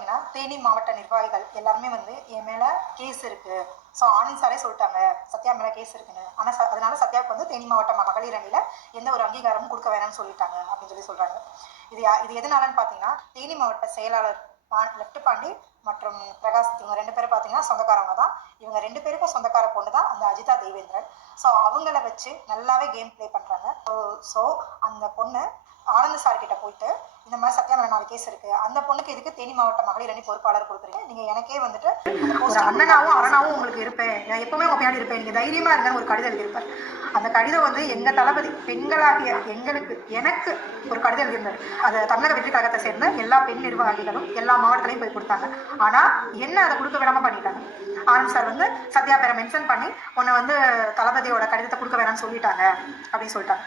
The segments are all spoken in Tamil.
பார்த்தீங்கன்னா தேனி மாவட்ட நிர்வாகிகள் எல்லாருமே வந்து என் மேலே கேஸ் இருக்குது. ஸோ ஆனந்த் சாரே சொல்லிட்டாங்க சத்யா மேலே கேஸ் இருக்குன்னு. ஆனால் அதனால சத்யாவுக்கு வந்து தேனி மாவட்ட மகளிர் அணியில் எந்த ஒரு அங்கீகாரமும் கொடுக்க வேணாம்னு சொல்லிட்டாங்க அப்படின்னு சொல்கிறாங்க. இது எதனாலன்னு பார்த்தீங்கன்னா தேனி மாவட்ட செயலாளர் லெஃப்ட் பாண்டி மற்றும் பிரகாஷ் இவங்க 2 பேரும் பார்த்தீங்கன்னா சொந்தக்காரவங்க தான். இவங்க 2 பேருக்கும் சொந்தக்கார பொண்ணு தான் அந்த அஜிதா தேவேந்திரன். ஸோ அவங்கள வச்சு நல்லாவே கேம் ப்ளே பண்ணுறாங்க. ஸோ அந்த பொண்ணு ஆனந்த் சார் கிட்ட போயிட்டு இந்த மாதிரி சத்யா மேல 4 கேஸ் இருக்கு, அந்த பொண்ணுக்கு இதுக்கு தேனி மாவட்ட மகளிர் அணி பொறுப்பாளர் கொடுக்குறீங்க, நீங்க எனக்கே வந்துட்டு ஒரு அண்ணனாவும் அரணாவும் உங்களுக்கு இருப்பேன், நான் எப்பவுமே உங்க பின்னாடி இருப்பேன், நீங்க தைரியமா இருங்க ஒரு கடிதம் எழுதியிருப்பார். அந்த கடிதம் வந்து எங்க தளபதி பெண்களாகிய எனக்கு ஒரு கடிதம் எழுதியிருந்தார். அது தமிழக வெற்றி கழகத்தை சேர்ந்த எல்லா பெண் நிர்வாகிகளும் எல்லா மாவட்டத்திலையும் போய் கொடுத்தாங்க. ஆனா என்ன அதை கொடுக்க விடாம பண்ணிட்டாங்க. ஆனந்த் சார் வந்து சத்யா பேரை மென்ஷன் பண்ணி உன்னை வந்து தளபதியோட கடிதத்தை கொடுக்க வேணாம்னு சொல்லிட்டாங்க அப்படின்னு சொல்லிட்டாங்க.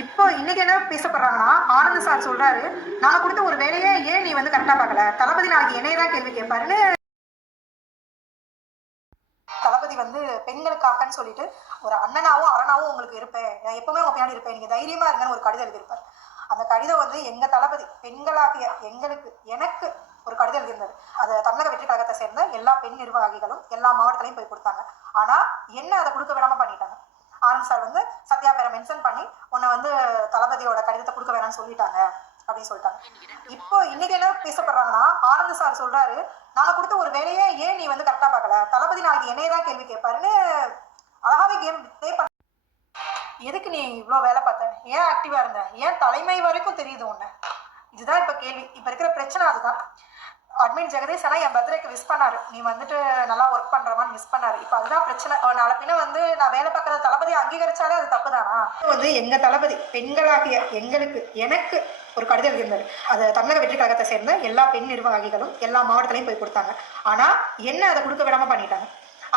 இப்போ இன்னைக்கு என்ன பேசப்படுறாங்கன்னா ஆனந்த் சார் சொல்றாரு, நாங்க கொடுத்த ஒரு வேலையை ஏன் நீ வந்து கரெக்டா பார்க்கல, தளபதி நாளைக்கு என்னையதான் கேள்வி கேட்பாருன்னு. தளபதி வந்து பெண்களுக்காகன்னு சொல்லிட்டு ஒரு அண்ணனாவும் அரணாவும் உங்களுக்கு இருப்பேன், நான் எப்பவுமே உங்க பின்னாடி இருப்பேன், நீங்க தைரியமா இருங்கன்னு ஒரு கடிதம் எழுதியிருப்பார். அந்த கடிதம் வந்து எங்க தளபதி பெண்களாகிய எனக்கு ஒரு கடிதம் எழுதியிருந்தது. அது தமிழக வெற்றி கழகத்தை சேர்ந்த எல்லா பெண் நிர்வாகிகளும் எல்லா மாவட்டத்திலையும் போய் கொடுத்தாங்க. ஆனா என்ன அதை கொடுக்க விடாம பண்ணிட்டாங்க. ஆனந்த் சார் வந்து சத்யா பேரை மென்ஷன் பண்ணி உன்னை வந்து தளபதியோட கடிதத்தை கொடுக்க வேணாம்னு சொல்லிட்டாங்க அப்படின்னு சொல்லிட்டாங்க. இப்போ இன்னைக்கு என்ன பேசப்படுறாங்கன்னா ஆனந்த் சார் சொல்றாரு, நாங்க கொடுத்த ஒரு வேலையை ஏன் நீ வந்து கரெக்டா பார்க்கல, தளபதி நாளைக்கு என்னையதான் கேள்வி கேட்பாருன்னு அழகாவே கேம் ப்ளே பண்ண. எதுக்கு நீ இவ்வளோ வேலை பார்த்த, ஏன் ஆக்டிவா இருந்த, ஏன் தலைமை வரைக்கும் தெரியுது உன்னை, இதுதான் இப்ப கேள்வி. இப்ப இருக்கிற பிரச்சனை அதுதான். அட்மின் ஜெகதீஷ் ஆனால் என் பர்த்டேக்கு விஷ் பண்ணாரு, நீ வந்துட்டு நல்லா ஒர்க் பண்றமான்னு விஷ் பண்ணாரு. இப்போ அதுதான் பிரச்சனை. நாளை பின்ன வந்து நான் வேலை பார்க்கற தளபதி அங்கீகரிச்சாலே அது தப்பு தானா. வந்து எங்க தளபதி பெண்களாகிய எனக்கு ஒரு கடிதம் எழுதியிருந்தாரு. அது தமிழக வெற்றி கழகத்தை சேர்ந்த எல்லா பெண் நிர்வாகிகளும் எல்லா மாவட்டத்திலையும் போய் கொடுத்தாங்க. ஆனா என்ன அதை கொடுக்க விடாம பண்ணிட்டாங்க.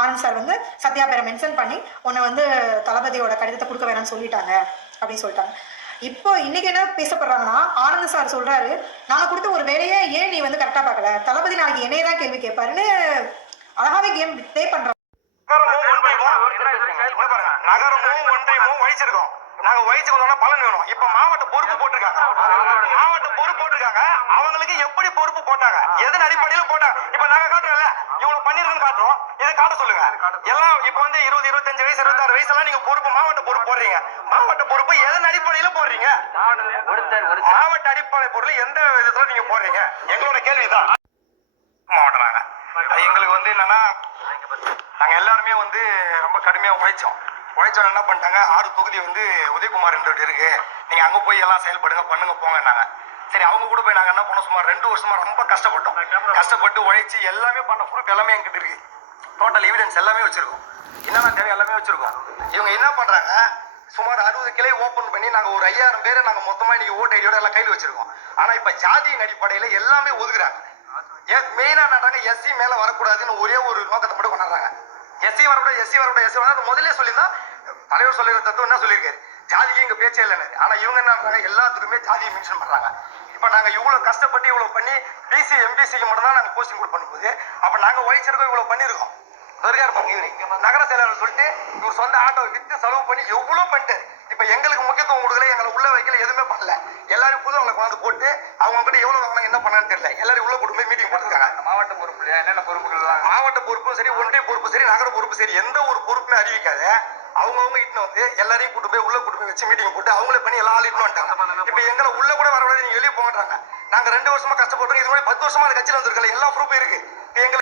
ஆனந்த் சார் வந்து சத்யா பேரை மென்ஷன் பண்ணி உன்னை வந்து தளபதியோட கடிதத்தை கொடுக்க வேணாம்னு சொல்லிட்டாங்க அப்படின்னு சொல்லிட்டாங்க. இப்போ இன்னைக்கு என்ன பேசப்படுறாங்கன்னா ஆனந்த் சார் சொல்றாரு, நாங்க கொடுத்த ஒரு வேலையை ஏன் நீ வந்து கரெக்டா பார்க்கல, தளபதி நாளைக்கு என்னையதான் கேள்வி கேட்பாருன்னு அழகாவே கேம் ப்ளே பண்றாங்க. நகரமும் ஒன்றியமும் வகிச்சிருக்கோம். நாங்க வகிச்சுக்கணும்னா பலன் வேணும். இப்ப மாவட்ட பொறுப்பு போட்டிருக்காங்க. அவங்களுக்கு எப்படி பொறுப்பு போட்டாங்க, எதன் அடிப்படையில் போட்டாங்க. இப்ப நாங்க காட்டுறோம்ல, இவ்வளவு பண்ணிருக்குன்னு காட்டுறோம், இதை காட்ட சொல்லுங்க. எல்லாம் இப்ப வந்து 20, 25 வயசு 26 வயசு எல்லாம் நீங்க பொறுப்பு மாவட்ட பொறுப்பு போடுறீங்க. மாவட்ட பொறுப்பு எதன் அடிப்படையில போடுறீங்க, மாவட்ட அடிப்படை பொருள் எந்த விதத்துல நீங்க போடுறீங்க, எங்களோட கேள்விதான். மாவட்டம் எங்களுக்கு வந்து என்னன்னா, நாங்க எல்லாருமே வந்து ரொம்ப கடுமையா உழைச்சோம் என்ன பண்ணிட்டாங்க, 6 தொகுதி வந்து உதயகுமார் இருக்கு, நீங்க அங்க போய் எல்லாம் செயல்படுங்க பண்ணுங்க போங்கன்னாங்க. சரி, அவங்க கூட போய் நாங்க என்ன பண்ணோம், சுமார் 2 வருஷமா ரொம்ப கஷ்டப்பட்டு உழைச்சி எல்லாமே பண்ண ப்ரூஃப் எல்லாமே எங்கிட்ட இருக்கு. டோட்டல் எவிடன்ஸ் எல்லாமே வச்சிருக்கோம், என்னென்ன தேவை எல்லாமே வச்சிருக்கோம். இவங்க என்ன பண்றாங்க, சுமார் 60 கிளை ஓபன் பண்ணி நாங்க ஒரு 5000 பேரை நாங்க மொத்தமா இன்னைக்கு ஓட்டு ஐடியோட எல்லாம் கையில் வச்சிருக்கோம். ஆனா இப்ப ஜாதியின் அடிப்படையில எல்லாமே ஒதுக்குறாங்க. மெயினா நட்டாங்க எஸ்சி மேல வரக்கூடாதுன்னு ஒரே ஒரு நோக்கத்தை மட்டும் கொண்டாடுறாங்க. எஸ்சி வரக்கூடாது முதல்ல சொல்லிதான் தலைவர் சொல்லிற தத்துவம் என்ன சொல்லியிருக்காரு, ஜாதிக்கு இங்க பேச்சே இல்லைன்னு. ஆனா இவங்க என்ன பண்றாங்க, எல்லாத்துக்குமே ஜாதியை மென்ஷன் பண்றாங்க. இப்ப நாங்க இவ்வளவு கஷ்டப்பட்டு இவ்வளவு பண்ணி பிசி எம்பிசிக்கு மட்டும் தான் நாங்க போஸ்டிங் கூட பண்ணும்போது, அப்ப நாங்க உழைச்சிருக்கோம், இவ்வளவு பண்ணிருக்கோம். நகர செயலாளர் சொல்லிட்டு இவர் சொந்த ஆட்டோ வித்து செலவு பண்ணி எவ்வளவு பண்ணிட்டாரு. இப்ப எங்களுக்கு முக்கியத்துவம் கொடுக்கல, எங்களை உள்ள வைக்கல, எதுவுமே பண்ணல. எல்லாரும் புது அவங்களை கொண்டு போட்டு அவங்க கிட்ட எவ்வளவு வாங்கினா என்ன பண்ணான்னு தெரியல. எல்லாரும் உள்ள கூட்டு போய் மீட்டிங் போட்டுருக்காங்க. மாவட்ட பொறுப்பு என்னென்ன பொறுப்புகள், மாவட்ட பொறுப்பும் சரி, ஒன்றிய பொறுப்பு சரி, நகர பொறுப்பு சரி, எந்த ஒரு பொறுப்புமே அறிவிக்காத அவங்கவுங்க இட்டு வந்து எல்லாரையும் கூட்டு போய் உள்ள கூட்டு போய் வச்சு மீட்டிங் போட்டு அவங்களே பண்ணி எல்லா ஆள் இட்டு வந்துட்டாங்க. இப்ப எங்களை உள்ள கூட வரக்கூடாது, நீங்க வெளியே போங்கன்றாங்க. நாங்க 2 வருஷமா கஷ்டப்பட்டோம். இது மாதிரி 10 வருஷமா அந்த கட்சியில வந்திருக்கல, எல்லா ப்ரூஃபும் இருக்கு. எங்களை